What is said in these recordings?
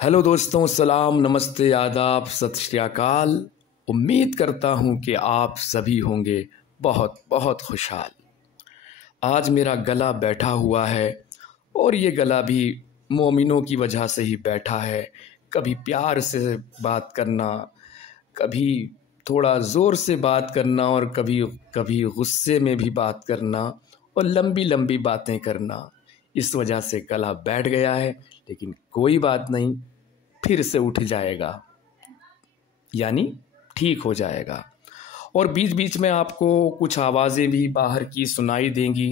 Hello दोस्तों, सलाम, नमस्ते, आदाब, सत श्री अकाल। उम्मीद करता हूँ कि आप सभी होंगे बहुत बहुत खुशहाल। आज मेरा गला बैठा हुआ है और ये गला भी मोमिनों की वजह से ही बैठा है। कभी प्यार से बात करना, कभी थोड़ा ज़ोर से बात करना और कभी कभी गुस्से में भी बात करना और लंबी लंबी बातें करना। इस वजह से गला बैठ गया है, लेकिन कोई बात नहीं, फिर से उठ जाएगा, यानी ठीक हो जाएगा। और बीच बीच में आपको कुछ आवाज़ें भी बाहर की सुनाई देंगी,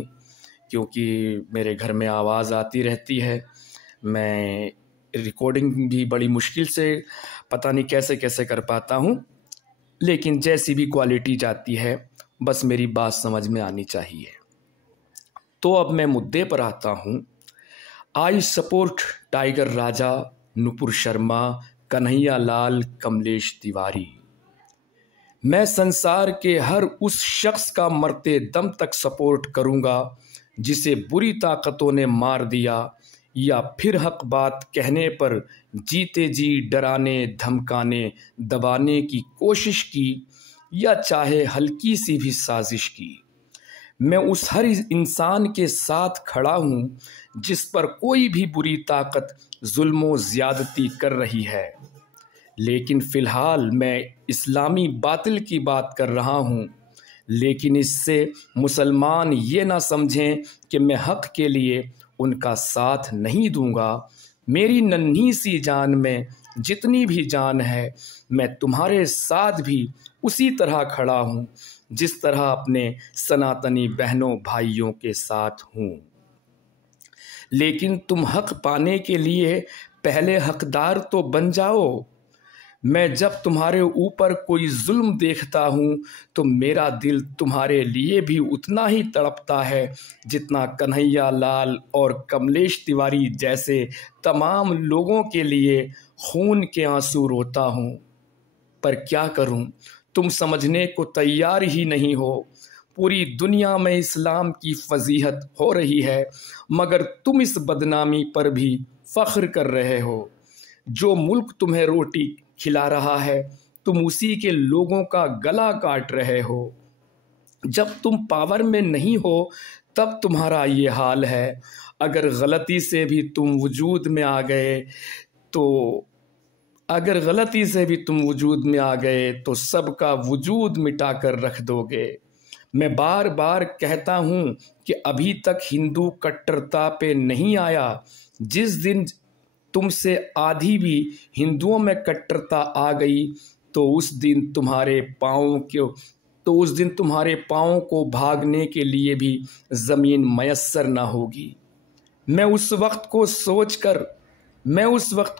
क्योंकि मेरे घर में आवाज़ आती रहती है। मैं रिकॉर्डिंग भी बड़ी मुश्किल से पता नहीं कैसे कैसे कर पाता हूँ, लेकिन जैसी भी क्वालिटी जाती है, बस मेरी बात समझ में आनी चाहिए। तो अब मैं मुद्दे पर आता हूँ। आई सपोर्ट टाइगर राजा, नुपुर शर्मा, कन्हैया लाल, कमलेश तिवारी। मैं संसार के हर उस शख्स का मरते दम तक सपोर्ट करूंगा जिसे बुरी ताकतों ने मार दिया, या फिर हक बात कहने पर जीते जी डराने धमकाने दबाने की कोशिश की, या चाहे हल्की सी भी साजिश की। मैं उस हर इंसान के साथ खड़ा हूँ जिस पर कोई भी बुरी ताकत जुल्म ज़्यादती कर रही है। लेकिन फ़िलहाल मैं इस्लामी बातिल की बात कर रहा हूँ, लेकिन इससे मुसलमान ये ना समझें कि मैं हक़ के लिए उनका साथ नहीं दूँगा। मेरी नन्ही सी जान में जितनी भी जान है, मैं तुम्हारे साथ भी उसी तरह खड़ा हूँ जिस तरह अपने सनातनी बहनों भाइयों के साथ हूँ। लेकिन तुम हक पाने के लिए पहले हकदार तो बन जाओ। मैं जब तुम्हारे ऊपर कोई जुल्म देखता हूँ तो मेरा दिल तुम्हारे लिए भी उतना ही तड़पता है जितना कन्हैया लाल और कमलेश तिवारी जैसे तमाम लोगों के लिए खून के आंसू रोता हूँ। पर क्या करूँ, तुम समझने को तैयार ही नहीं हो। पूरी दुनिया में इस्लाम की फजीहत हो रही है, मगर तुम इस बदनामी पर भी फ़ख्र कर रहे हो। जो मुल्क तुम्हें रोटी खिला रहा है, तुम उसी के लोगों का गला काट रहे हो। जब तुम पावर में नहीं हो तब तुम्हारा ये हाल है। अगर गलती से भी तुम वजूद में आ गए तो सबका वजूद मिटा कर रख दोगे। मैं बार बार कहता हूँ कि अभी तक हिंदू कट्टरता पे नहीं आया। जिस दिन तुमसे आधी भी हिंदुओं में कट्टरता आ गई तो उस दिन तुम्हारे पाँव को भागने के लिए भी ज़मीन मयस्सर ना होगी। मैं उस वक्त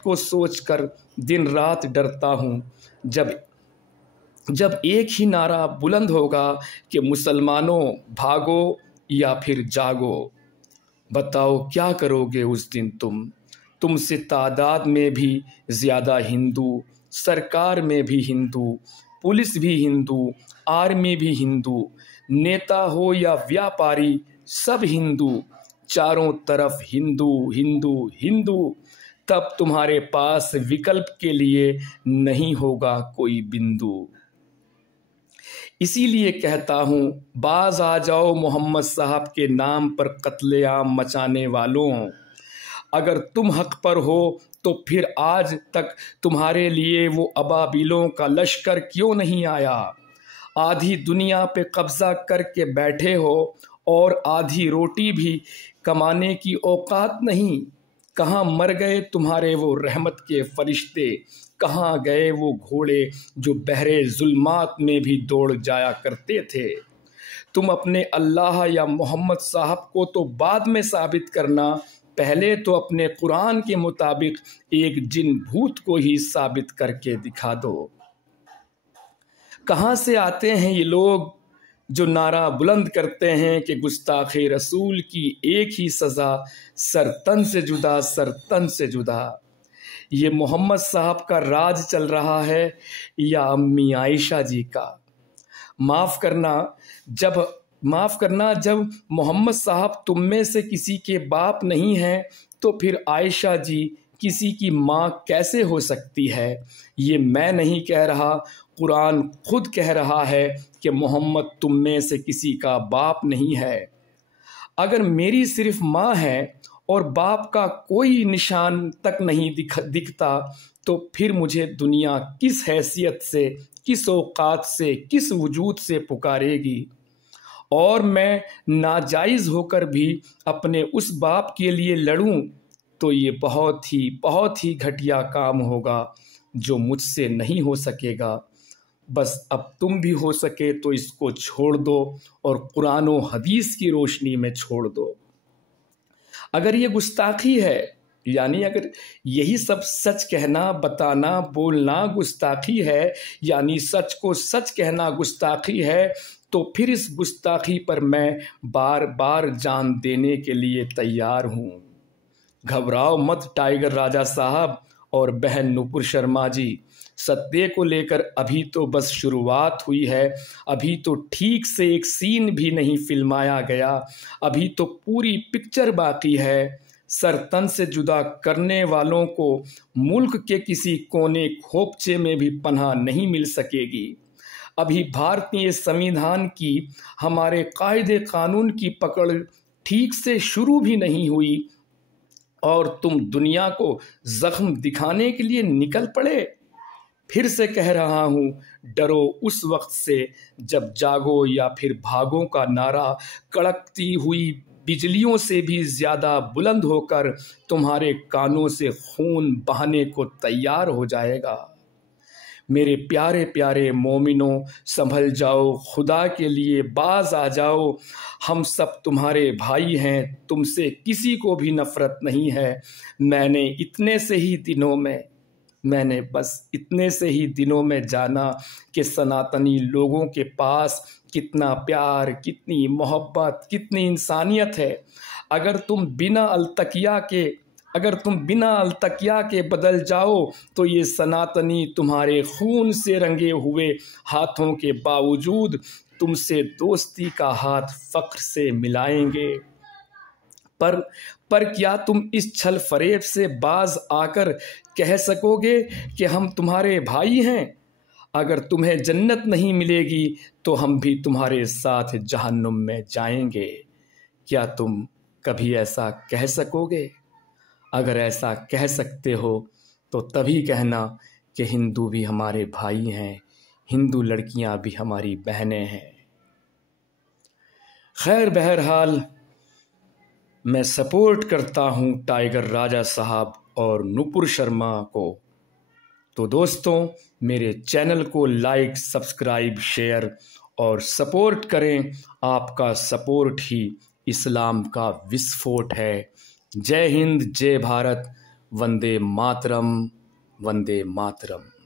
को सोचकर दिन रात डरता हूँ जब एक ही नारा बुलंद होगा कि मुसलमानों भागो या फिर जागो। बताओ क्या करोगे उस दिन तुमसे तादाद में भी ज़्यादा हिंदू, सरकार में भी हिंदू, पुलिस भी हिंदू, आर्मी भी हिंदू, नेता हो या व्यापारी, सब हिंदू, चारों तरफ हिंदू हिंदू हिंदू। तब तुम्हारे पास विकल्प के लिए नहीं होगा कोई बिंदु। इसीलिए कहता हूँ, बाज आ जाओ मोहम्मद साहब के नाम पर कत्लेआम मचाने वालों। अगर तुम हक पर हो तो फिर आज तक तुम्हारे लिए वो अबाबिलों का लश्कर क्यों नहीं आया। आधी दुनिया पे कब्जा करके बैठे हो और आधी रोटी भी कमाने की औकात नहीं। कहाँ मर गए तुम्हारे वो रहमत के फरिश्ते, कहाँ गए वो घोड़े जो बहरे जुल्मात में भी दौड़ जाया करते थे। तुम अपने अल्लाह या मोहम्मद साहब को तो बाद में साबित करना, पहले तो अपने कुरान के मुताबिक एक जिन भूत को ही साबित करके दिखा दो। कहाँ से आते हैं ये लोग जो नारा बुलंद करते हैं कि गुस्ताखे रसूल की एक ही सज़ा, सर तन से जुदा, सर तन से जुदा। ये मोहम्मद साहब का राज चल रहा है या अम्मी आयशा जी का? माफ़ करना, जब मोहम्मद साहब तुम में से किसी के बाप नहीं हैं तो फिर आयशा जी किसी की माँ कैसे हो सकती है? ये मैं नहीं कह रहा, कुरान खुद कह रहा है कि मोहम्मद तुम में से किसी का बाप नहीं है। अगर मेरी सिर्फ माँ है और बाप का कोई निशान तक नहीं दिखता, तो फिर मुझे दुनिया किस हैसियत से, किस औकात से, किस वजूद से पुकारेगी? और मैं नाजायज़ होकर भी अपने उस बाप के लिए लड़ूं, तो ये बहुत ही घटिया काम होगा जो मुझसे नहीं हो सकेगा। बस अब तुम भी हो सके तो इसको छोड़ दो और कुरान व हदीस की रोशनी में छोड़ दो। अगर ये गुस्ताखी है, यानी अगर यही सब सच कहना, बताना, बोलना गुस्ताखी है, यानी सच को सच कहना गुस्ताखी है, तो फिर इस गुस्ताखी पर मैं बार बार जान देने के लिए तैयार हूँ। घबराओ मत टाइगर राजा साहब और बहन नुपुर शर्मा जी। सत्य को लेकर अभी तो बस शुरुआत हुई है। अभी तो ठीक से एक सीन भी नहीं फिल्माया गया। अभी तो पूरी पिक्चर बाकी है। सर तन से जुदा करने वालों को मुल्क के किसी कोने खोपचे में भी पनाह नहीं मिल सकेगी। अभी भारतीय संविधान की, हमारे कायदे कानून की पकड़ ठीक से शुरू भी नहीं हुई और तुम दुनिया को जख्म दिखाने के लिए निकल पड़े। फिर से कह रहा हूँ, डरो उस वक्त से जब जागो या फिर भागो का नारा कड़कती हुई बिजलियों से भी ज़्यादा बुलंद होकर तुम्हारे कानों से खून बहाने को तैयार हो जाएगा। मेरे प्यारे प्यारे मोमिनों, संभल जाओ, खुदा के लिए बाज आ जाओ। हम सब तुम्हारे भाई हैं, तुमसे किसी को भी नफ़रत नहीं है। मैंने बस इतने से ही दिनों में जाना कि सनातनी लोगों के पास कितना प्यार, कितनी मोहब्बत, कितनी इंसानियत है। अगर तुम बिना अलतकिया के बदल जाओ तो ये सनातनी तुम्हारे खून से रंगे हुए हाथों के बावजूद तुमसे दोस्ती का हाथ फख्र से मिलाएंगे। पर क्या तुम इस छल फरेब से बाज आकर कह सकोगे कि हम तुम्हारे भाई हैं? अगर तुम्हें जन्नत नहीं मिलेगी तो हम भी तुम्हारे साथ जहन्नुम में जाएंगे। क्या तुम कभी ऐसा कह सकोगे? अगर ऐसा कह सकते हो तो तभी कहना कि हिंदू भी हमारे भाई हैं, हिंदू लड़कियां भी हमारी बहनें हैं। खैर, बहरहाल मैं सपोर्ट करता हूँ टाइगर राजा साहब और नुपुर शर्मा को। तो दोस्तों, मेरे चैनल को लाइक, सब्सक्राइब, शेयर और सपोर्ट करें। आपका सपोर्ट ही इस्लाम का विस्फोट है। जय हिंद, जय भारत, वंदे मातरम, वंदे मातरम।